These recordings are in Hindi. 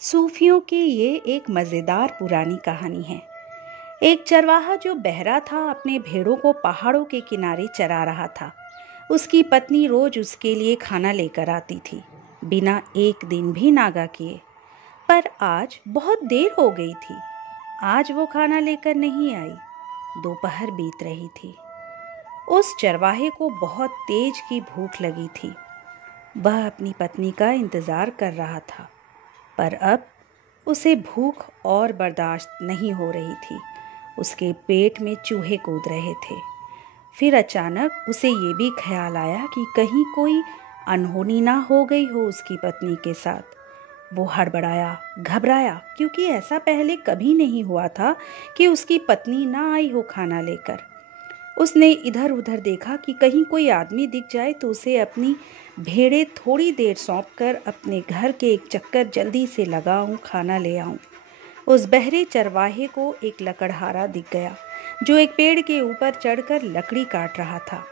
सूफियों की ये एक मज़ेदार पुरानी कहानी है। एक चरवाहा जो बहरा था अपने भेड़ों को पहाड़ों के किनारे चरा रहा था। उसकी पत्नी रोज उसके लिए खाना लेकर आती थी, बिना एक दिन भी नागा किए। पर आज बहुत देर हो गई थी। आज वो खाना लेकर नहीं आई। दोपहर बीत रही थी। उस चरवाहे को बहुत तेज की भूख लगी थी। वह अपनी पत्नी का इंतजार कर रहा था, पर अब उसे भूख और बर्दाश्त नहीं हो रही थी। उसके पेट में चूहे कूद रहे थे। फिर अचानक उसे ये भी ख्याल आया कि कहीं कोई अनहोनी ना हो गई हो उसकी पत्नी के साथ। वो हड़बड़ाया, घबराया, क्योंकि ऐसा पहले कभी नहीं हुआ था कि उसकी पत्नी ना आई हो खाना लेकर। उसने इधर उधर देखा कि कहीं कोई आदमी दिख जाए तो उसे अपनी भेड़ें थोड़ी देर सौंपकर अपने घर के एक चक्कर जल्दी से लगाऊं, खाना ले आऊं। उस बहरे चरवाहे को एक लकड़हारा दिख गया जो एक पेड़ के ऊपर चढ़कर लकड़ी काट रहा था।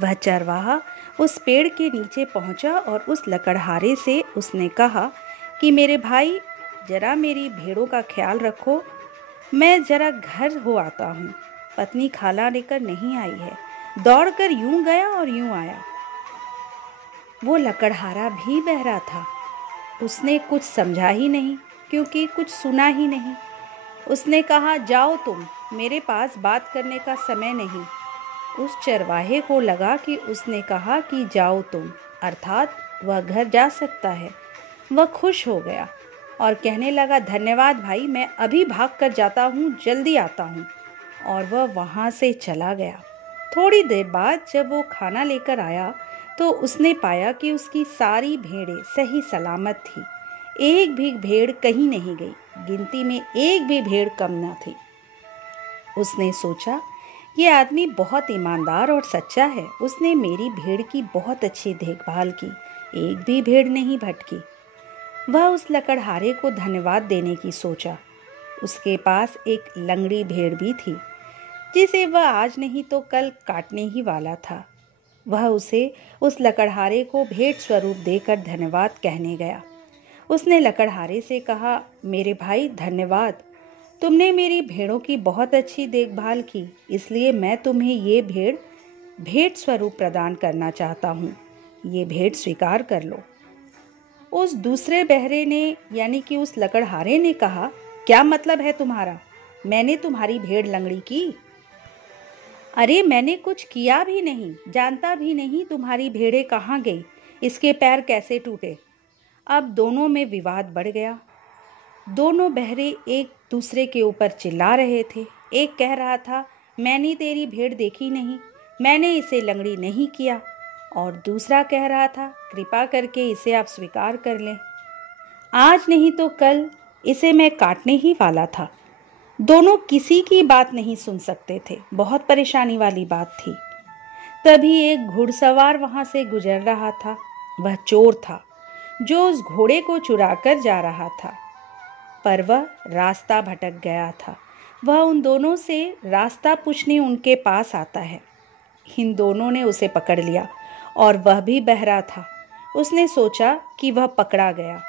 वह चरवाहा उस पेड़ के नीचे पहुंचा और उस लकड़हारे से उसने कहा कि मेरे भाई, जरा मेरी भेड़ों का ख्याल रखो, मैं जरा घर हो आता हूँ। पत्नी खाना लेकर नहीं आई है। दौड़कर यूं गया और यूं आया। वो लकड़हारा भी बहरा था। उसने कुछ समझा ही नहीं, क्योंकि कुछ सुना ही नहीं। उसने कहा, जाओ तुम, मेरे पास बात करने का समय नहीं। उस चरवाहे को लगा कि उसने कहा कि जाओ तुम, अर्थात वह घर जा सकता है। वह खुश हो गया और कहने लगा, धन्यवाद भाई, मैं अभी भाग कर जाता हूँ, जल्दी आता हूँ। और वह वहाँ से चला गया। थोड़ी देर बाद जब वो खाना लेकर आया तो उसने पाया कि उसकी सारी भेड़ें सही सलामत थी। एक भी भेड़ कहीं नहीं गई। गिनती में एक भी भेड़ कम न थी। उसने सोचा, ये आदमी बहुत ईमानदार और सच्चा है। उसने मेरी भेड़ की बहुत अच्छी देखभाल की, एक भी भेड़ नहीं भटकी। वह उस लकड़हारे को धन्यवाद देने की सोचा। उसके पास एक लंगड़ी भेड़ भी थी, जिसे वह आज नहीं तो कल काटने ही वाला था। वह उसे उस लकड़हारे को भेंट स्वरूप देकर धन्यवाद कहने गया। उसने लकड़हारे से कहा, मेरे भाई, धन्यवाद, तुमने मेरी भेड़ों की बहुत अच्छी देखभाल की, इसलिए मैं तुम्हें ये भेड़ भेंट स्वरूप प्रदान करना चाहता हूँ। ये भेंट स्वीकार कर लो। उस दूसरे बहरे ने, यानी कि उस लकड़हारे ने कहा, क्या मतलब है तुम्हारा? मैंने तुम्हारी भेड़ लंगड़ी की? अरे मैंने कुछ किया भी नहीं, जानता भी नहीं तुम्हारी भेड़ें कहाँ गई, इसके पैर कैसे टूटे। अब दोनों में विवाद बढ़ गया। दोनों बहरे एक दूसरे के ऊपर चिल्ला रहे थे। एक कह रहा था, मैंने तेरी भेड़ देखी नहीं, मैंने इसे लंगड़ी नहीं किया। और दूसरा कह रहा था, कृपा करके इसे आप स्वीकार कर लें, आज नहीं तो कल इसे मैं काटने ही वाला था। दोनों किसी की बात नहीं सुन सकते थे। बहुत परेशानी वाली बात थी। तभी एक घुड़सवार वहां से गुजर रहा था। वह चोर था जो उस घोड़े को चुरा कर जा रहा था, पर वह रास्ता भटक गया था। वह उन दोनों से रास्ता पूछने उनके पास आता है। इन दोनों ने उसे पकड़ लिया और वह भी बहरा था। उसने सोचा कि वह पकड़ा गया,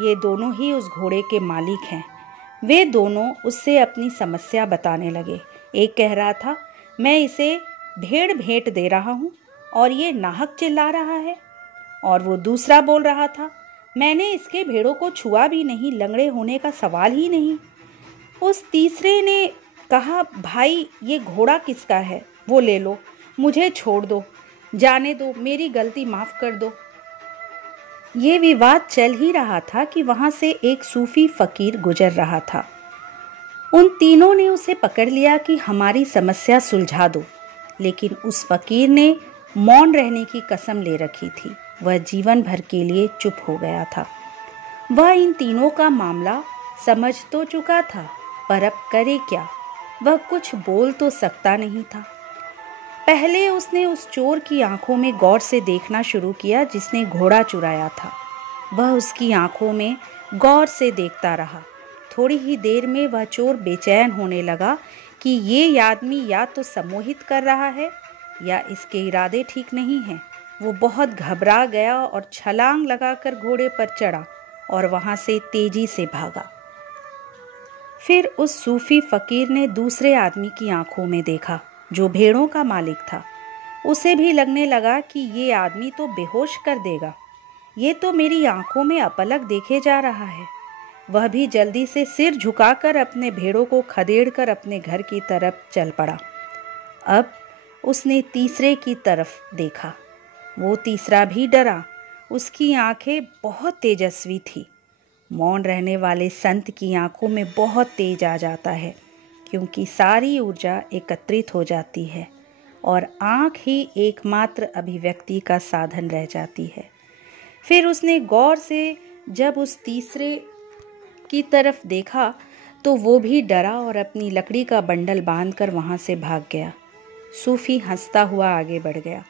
ये दोनों ही उस घोड़े के मालिक हैं। वे दोनों उससे अपनी समस्या बताने लगे। एक कह रहा था, मैं इसे भेड़ भेंट दे रहा हूँ और ये नाहक चिल्ला रहा है। और वो दूसरा बोल रहा था, मैंने इसके भेड़ों को छुआ भी नहीं, लंगड़े होने का सवाल ही नहीं। उस तीसरे ने कहा, भाई ये घोड़ा किसका है, वो ले लो, मुझे छोड़ दो, जाने दो, मेरी गलती माफ कर दो। ये विवाद चल ही रहा था कि वहां से एक सूफी फकीर गुजर रहा था। उन तीनों ने उसे पकड़ लिया कि हमारी समस्या सुलझा दो, लेकिन उस फकीर ने मौन रहने की कसम ले रखी थी। वह जीवन भर के लिए चुप हो गया था। वह इन तीनों का मामला समझ तो चुका था, पर अब करे क्या? वह कुछ बोल तो सकता नहीं था। पहले उसने उस चोर की आंखों में गौर से देखना शुरू किया जिसने घोड़ा चुराया था। वह उसकी आंखों में गौर से देखता रहा। थोड़ी ही देर में वह चोर बेचैन होने लगा कि ये आदमी या तो सम्मोहित कर रहा है या इसके इरादे ठीक नहीं हैं। वो बहुत घबरा गया और छलांग लगाकर घोड़े पर चढ़ा और वहां से तेजी से भागा। फिर उस सूफी फकीर ने दूसरे आदमी की आंखों में देखा जो भेड़ों का मालिक था। उसे भी लगने लगा कि ये आदमी तो बेहोश कर देगा, ये तो मेरी आंखों में अपलक देखे जा रहा है। वह भी जल्दी से सिर झुकाकर अपने भेड़ों को खदेड़कर अपने घर की तरफ चल पड़ा। अब उसने तीसरे की तरफ देखा। वो तीसरा भी डरा। उसकी आंखें बहुत तेजस्वी थी। मौन रहने वाले संत की आंखों में बहुत तेज आ जाता है, क्योंकि सारी ऊर्जा एकत्रित हो जाती है और आंख ही एकमात्र अभिव्यक्ति का साधन रह जाती है। फिर उसने गौर से जब उस तीसरे की तरफ देखा तो वो भी डरा और अपनी लकड़ी का बंडल बांधकर वहां से भाग गया। सूफी हंसता हुआ आगे बढ़ गया।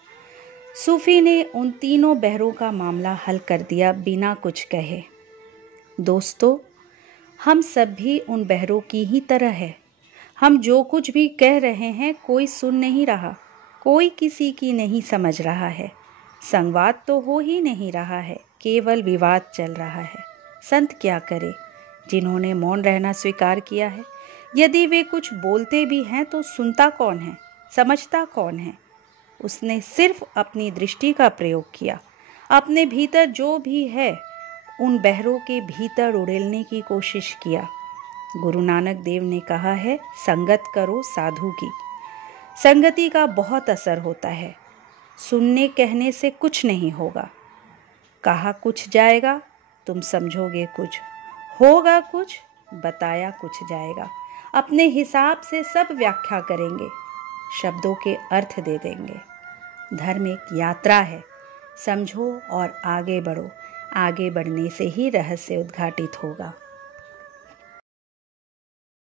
सूफी ने उन तीनों बहरों का मामला हल कर दिया बिना कुछ कहे। दोस्तों, हम सब भी उन बहरों की ही तरह है। हम जो कुछ भी कह रहे हैं कोई सुन नहीं रहा, कोई किसी की नहीं समझ रहा है। संवाद तो हो ही नहीं रहा है, केवल विवाद चल रहा है। संत क्या करे जिन्होंने मौन रहना स्वीकार किया है? यदि वे कुछ बोलते भी हैं तो सुनता कौन है, समझता कौन है? उसने सिर्फ अपनी दृष्टि का प्रयोग किया। अपने भीतर जो भी है उन बहरों के भीतर उड़ेलने की कोशिश किया। गुरु नानक देव ने कहा है, संगत करो साधु की। संगति का बहुत असर होता है। सुनने कहने से कुछ नहीं होगा। कहा कुछ जाएगा, तुम समझोगे कुछ, होगा कुछ, बताया कुछ जाएगा। अपने हिसाब से सब व्याख्या करेंगे, शब्दों के अर्थ दे देंगे। धर्म एक यात्रा है, समझो और आगे बढ़ो। आगे बढ़ने से ही रहस्य उद्घाटित होगा।